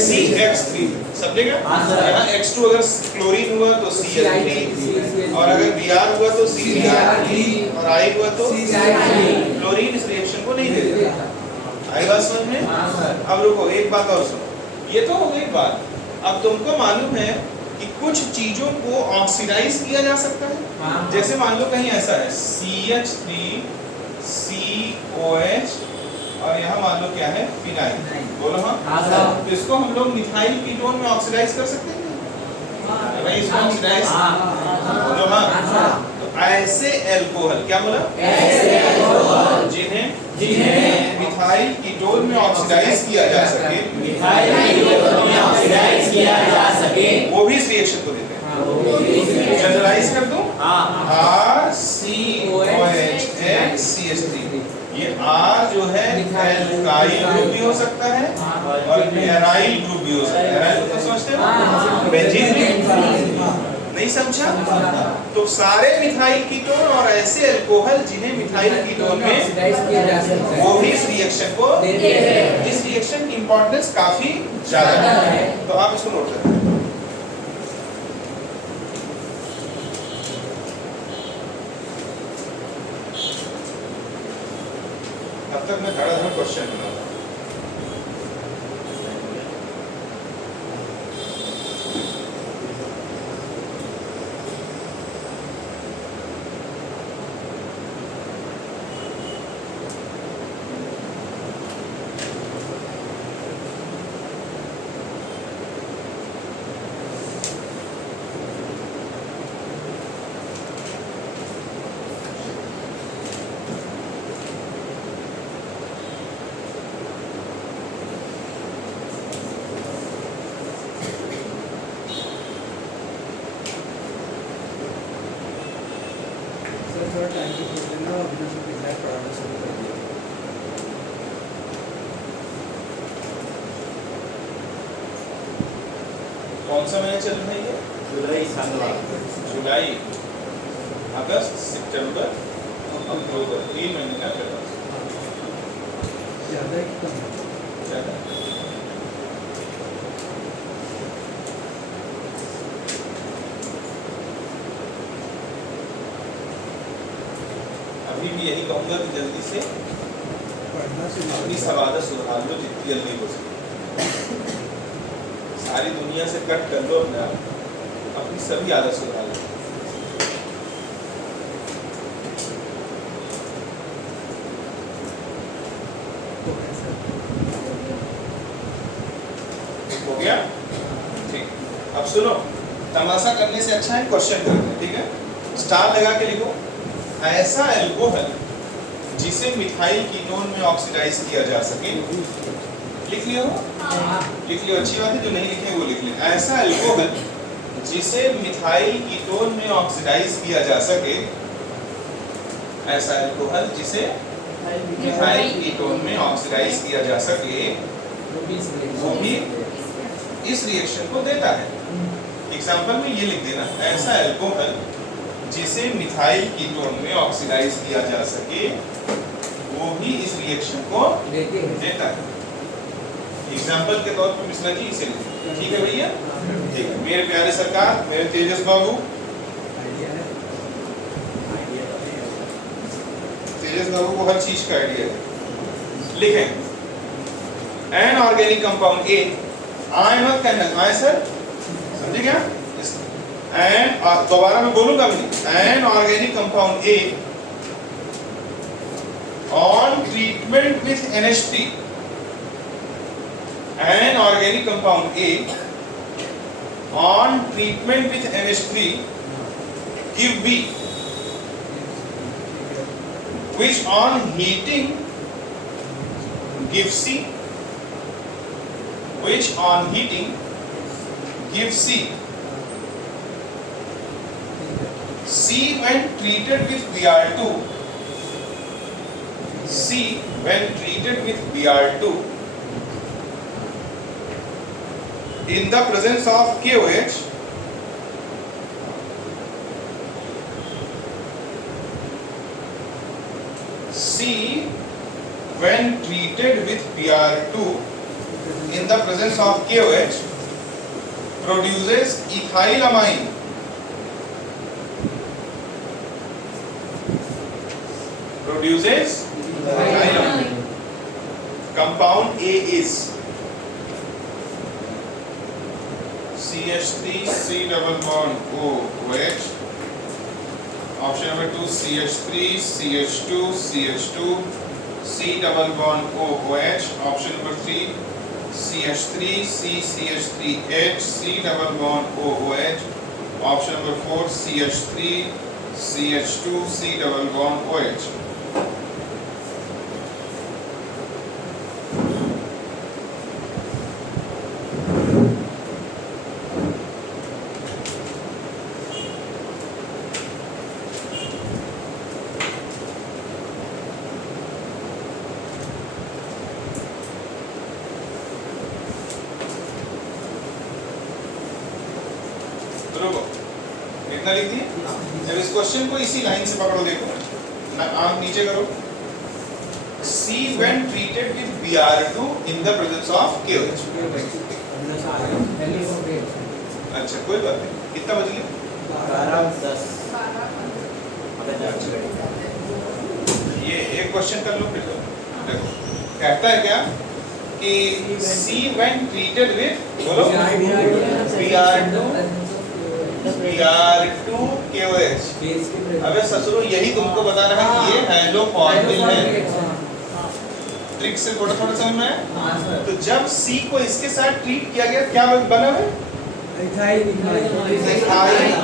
CH3। समझेगा? यहाँ H2 अगर क्लोरीन हुआ तो Cl3 और अगर Br हुआ तो Cl3 और I हुआ तो क्लोरीन इस रिएक्शन को नहीं देगा। आई बात समझ में? अब रुको, एक बात और सुनो। ये तो हो गई बात। अब तुमको मालूम है कि कुछ चीजों को ऑक्सीडाइज किया जा सकता है, जैसे मान लो कहीं ऐसा है CH3 COH और यहाँ मान लो क्या है, फिनाइल। बोलो हाँ। तो इसको हम लोग मिथाइल कीटोन में ऑक्सीडाइज कर सकते हैं भाई, इसको ऑक्सीडाइज। बोलो हाँ। तो ऐसे एल्कोहल, क्या बोला? ऐसे एल्कोहल जिन्हें मिथाइल कीटोन में ऑक्सीडाइज किया जा सके, वो भी इस रिएक्शन को देते हैं। जनरलाइज कर दूं? RCOH ये R जो है एल्काइल ग्रुप भी हो सकता है और एराइल ग्रुप भी हो सकता है। एराइल तो समझते हो? बेंजीन भी नहीं समझा? तो सारे मिथाइल कीटोन और ऐसे अल्कोहल जिन्हें मिथाइल कीटोन में वो भी इस रिएक्शन को, इस रिएक्शन की इंपॉर्टेंस काफी ज्यादा है। तो आप इसको नोट करें। अब तक मैं धड़ाधड़ क्वेश्चन बनाऊंगा। थोड़ा टाइम की सोच लेना और अपने से एग्जैक्ट पढ़ाना शुरू कर दिया। कौन सा महीना चल रहा है ये? जुलाई, अगस्त, सितंबर, अक्टूबर, 3 महीने का चल रहा है। ज़्यादा है कि कम है? ज़्यादा। अभी भी यही कहूँगा कि जल्दी से पढ़ना शुरू अपनी सवादत सुधार लो जितनी जल्दी हो सके। सारी दुनिया से कट कर लो अपना, अपनी सभी आदत सुधार लो। हो गया? ठीक। अब सुनो, तमाशा करने से अच्छा है क्वेश्चन करते हैं, ठीक है? स्टार लगा के लिखो, ऐसा एल्कोहल जिसे मिथाइल कीटोन में ऑक्सीडाइज किया जा सके। लिख लियो? लिख लियो, अच्छी बात है। जो नहीं लिखे वो लिख लें। ऐसा एल्कोहल जिसे मिथाइल कीटोन में ऑक्सीडाइज किया जा सके, ऐसा एल्कोहल जिसे मिथाइल कीटोन में ऑक्सीडाइज किया जा सके, वो भी इस रिएक्शन को देता है। एग्जाम्पल में ये लिख देना, ऐसा एल्कोहल जिसे मिथाइल कीटोन में ऑक्सीडाइज किया जा सके, वो भी इस रिएक्शन को देता है। एग्जाम्पल के तौर पर मिश्रा जी इसे लिखें। ठीक है भैया? ठीक है। मेरे प्यारे सरकार, मेरे तेजस बाबू, तेजस बाबू को हर चीज का आइडिया है। लिखें, एन ऑर्गेनिक कंपाउंड ए, आय मत कहना, आय सर, समझे क्या? एन, दोबारा मैं बोलूंगा भी नहीं, an organic compound A on treatment with NH3, an organic compound A on treatment with NH3 give B, which on heating give C, which on heating gives C. C when treated with Br2, C when treated with Br2 in the presence of KOH C when treated with Br2 in the presence of KOH produces ethylamine. Produces ethylamine. Compound A is CH3 C double bond OH. Option number 2 CH3 CH2 CH2 C double bond OH. Option number 3 CH3 C CH3H C double bond OH. Option number 4 CH3 CH2 C double bond OH. इतना लिख दिए। जब इस question को इसी line से पकड़ो, देखो आंख नीचे करो। C when treated with Br2 in the presence of KOH। अच्छा कोई बात नहीं, कितना बज गया? 12:10। ये एक क्वेश्चन कर लो फिर तो। देखो कहता है क्या कि C when treated with, बोलो Br2 KOH। अबे ससुरो यही तुमको बता रहा है कि ये हेलो फॉर्मिल है। ट्रिक से थोड़ा थोड़ा समझ में आया? तो जब C को इसके साथ ट्रीट किया गया क्या बना है? इथाइल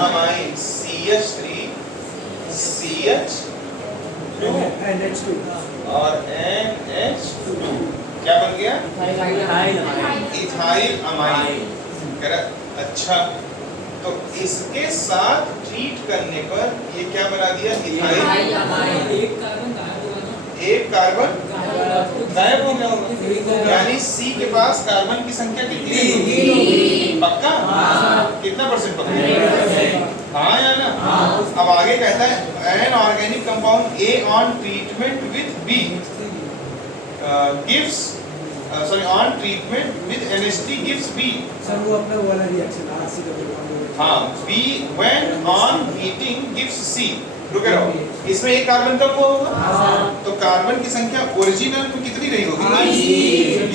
अमाइन CH3 CH2 और NH2 क्या बन गया? Ethyl amine. कह रहा अच्छा तो इसके साथ ट्रीट करने पर ये क्या बना दिया? Ethyl amine. एक कार्बन गायब हो गया होगा, यानी C के पास कार्बन की संख्या कितनी है? पक्का? कितना परसेंट पक्का? हाँ या ना? अब आगे कहता है an organic compound A on treatment with B gives on treatment with NH3 gives B। Sir वो अपना वाला रिएक्शन RC डबल बॉन्ड। हाँ, B when on heating gives C। रुके रहो, इसमें एक कार्बन कम हुआ होगा, तो कार्बन की संख्या ओरिजिनल में कितनी रही होगी?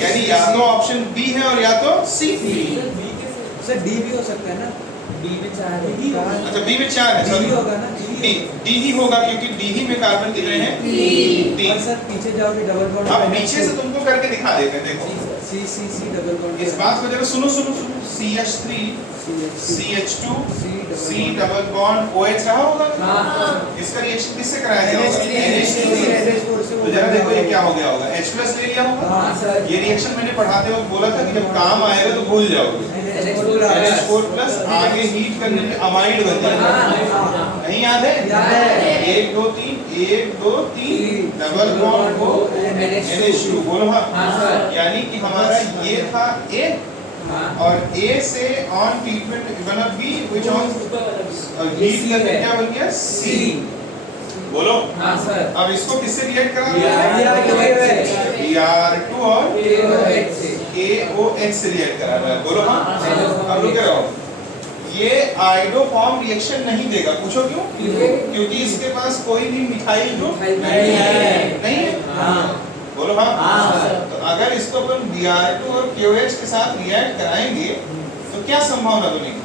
यानी या तो ऑप्शन बी है और या तो सी। सर डी भी हो सकता है ना? डी में 4 है। अच्छा बी में 4 है, डी होगा ना? डी ही होगा क्योंकि डी ही में कार्बन कितने हैं? 3। सर पीछे जाओगे डबल बॉन्ड। अब पीछे से तुमको करके दिखा देते हैं, देखो C डबल बॉन्ड। इस बात को जरा सुनो सुनो सुनो। CH3 CH2 C double bond OH रहा होगा। इसका रिएक्शन किससे कराया गया होगा? NH2 से। तो जरा देखो ये क्या हो गया होगा? H+ ले लिया होगा। ये रिएक्शन मैंने पढ़ाते वक्त बोला था कि जब काम आएगा तो भूल जाओगे। NH4+ आगे हीट करने में अमाइड बन जाएगा। नहीं याद है? 1 2 3 1 2 3 डबल बॉन्ड हो NH2। बोलो हाँ। यानी कि हमारा ये था A और A से ऑन ट्रीटमेंट बना B which on हीट करके क्या बन गया? C। बोलो हाँ सर। अब इसको किससे रिएक्ट करा? Br2 और KOH से रिएक्ट करा रहा है। बोलो हाँ। अब रुके रहो, ये आइडोफॉर्म रिएक्शन नहीं देगा। पूछो क्यों? क्योंकि इसके पास कोई भी मिथाइल ग्रुप नहीं है। बोलो हाँ। तो अगर इसको अपन Br2 और KOH के साथ रिएक्ट कराएंगे तो क्या संभावना बनेगी?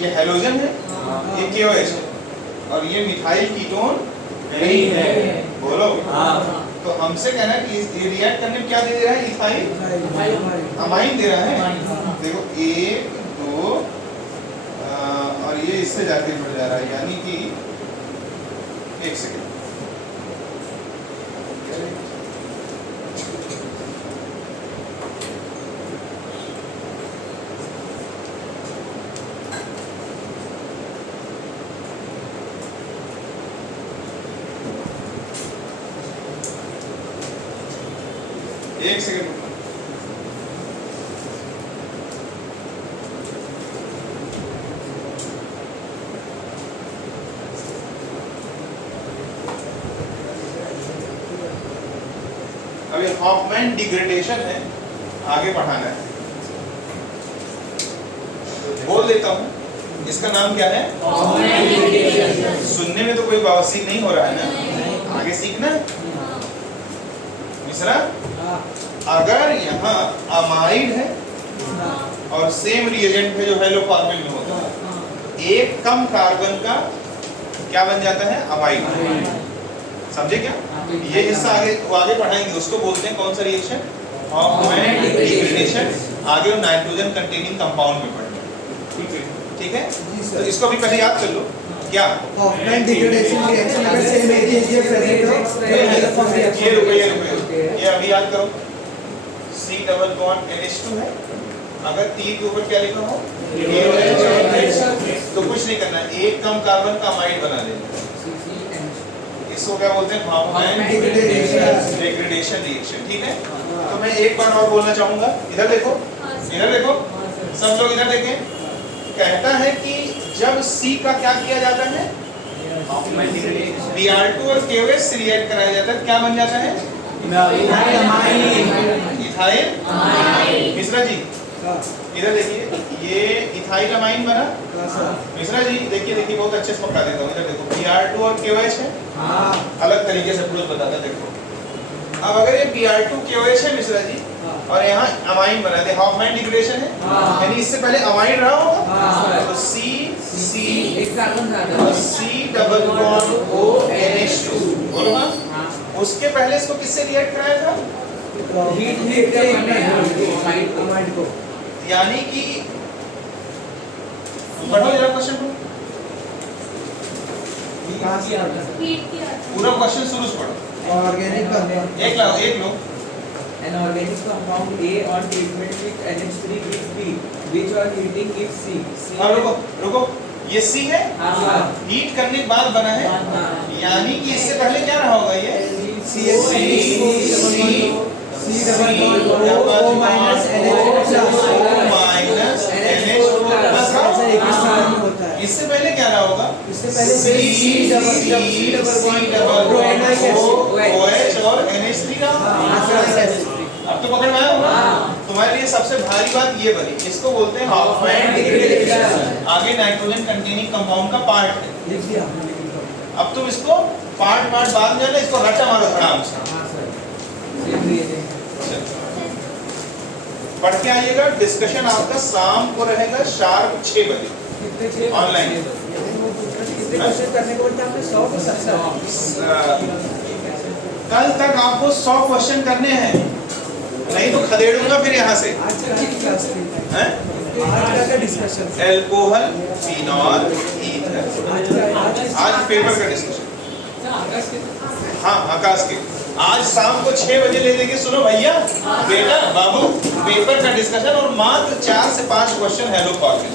ये हैलोजन है, ये KOH है और ये मिथाइल कीटोन नहीं है। बोलो तो हमसे कहना है कि ये रिएक्ट करने में क्या दे रहा है, इथाइल अमाइन दे रहा है। देखो 1 2 और ये इससे जाके बढ़ जा रहा है, यानी कि 1 सेकेंड, एक सेकेंड रुकना। अभी हॉफमैन डिग्रेडेशन है, आगे बढ़ाना है। बोल देता हूं, इसका नाम क्या है? सुनने में तो कोई बवासीर नहीं हो रहा है ना, आगे सीखना है। मिश्रा, अगर यहाँ अमाइड है और सेम रिएजेंट है जो हेलो फॉर्मेट में होता है, एक कम कार्बन का क्या बन जाता है? अमाइड। समझे क्या? ये हिस्सा आगे पढ़ाएंगे, उसको बोलते हैं कौन सा रिएक्शन? Hoffmann degradation. आगे वो नाइट्रोजन कंटेनिंग कंपाउंड में पढ़ना। ठीक है, तो इसको भी पहले याद कर लो। क्या हॉफमैन डिग्रेडेशन रिएक्शन अगर सेम एजेंट ये प्रेजेंट हो, ये अभी याद करो, C डबल बॉन्ड NH2 है, अगर तीन के ऊपर क्या लिखा हो तो कुछ नहीं करना, एक कम कार्बन का अमाइड बना लेना। इसको क्या बोलते हैं? Hofmann degradation reaction. ठीक है, तो मैं एक बार और बोलना चाहूंगा, इधर देखो, इधर देखो, सब लोग इधर देखें। कहता है कि जब C का क्या किया जाता है? Br2 और KOH से रिएक्ट कराया जाता है, क्या बन जाता है? इथाइल। मिश्रा जी इधर देखिए, ये इथाइल अमाइन बना। मिश्रा जी देखिए, बहुत अच्छे से पकड़ा देता हूँ। इधर देखो, Br2 और KOH है, अलग तरीके से प्रूफ बताता। देखो, अब अगर ये Br2 KOH है मिश्रा जी, और यहाँ अमाइन बना दे, हॉफमैन डिग्रेडेशन है, यानी इससे पहले अमाइन रहा होगा, तो C डबल बॉन्ड ONH2 बोलो ना। उसके पहले इसको किससे रिएक्ट कराया था? यानी कि पढ़ो जरा क्वेश्चन को, पूरा क्वेश्चन शुरू से पढ़ो। ऑर्गेनिक एक लो An organic compound A on treatment with NH3 gives B, which on heating gives C. अब रुको, ये C है, हाँ। हीट करने के बाद बना है, यानी कि इससे पहले क्या रहा होगा? ये C double bond O minus NH2 होता है। इससे पहले क्या रहा होगा? इससे पहले C डबल बॉन्ड OH और NH3 रहा। अब तो पकड़ में आया होगा। तुम्हारे लिए सबसे भारी बात ये बनी, इसको बोलते हैं हॉफमैन डिग्रेडेशन। आगे नाइट्रोजन कंटेनिंग कंपाउंड का पार्ट है। लिख दिया। अब तुम इसको पार्ट बाद में जाना, इसको रट्टा मारो आराम से। पढ़ के आइएगा। डिस्कशन आपका शाम को रहेगा शार्प 6 बजे ऑनलाइन। करने को बोलते हैं आपने 100 को 70। कल तक आपको 100 क्वेश्चन करने हैं, नहीं तो खदेड़ूंगा फिर यहाँ से। आज का क्लास हैं? आज का डिस्कशन, एल्कोहल, फिनॉल, ईथर। आज पेपर का डिस्कशन। हाँ, आकाश के आज शाम को 6 बजे ले लेके सुनो भैया, बेटा, बाबू, पेपर का डिस्कशन और मात्र 4 से 5 क्वेश्चन हेलो फॉर्मेट।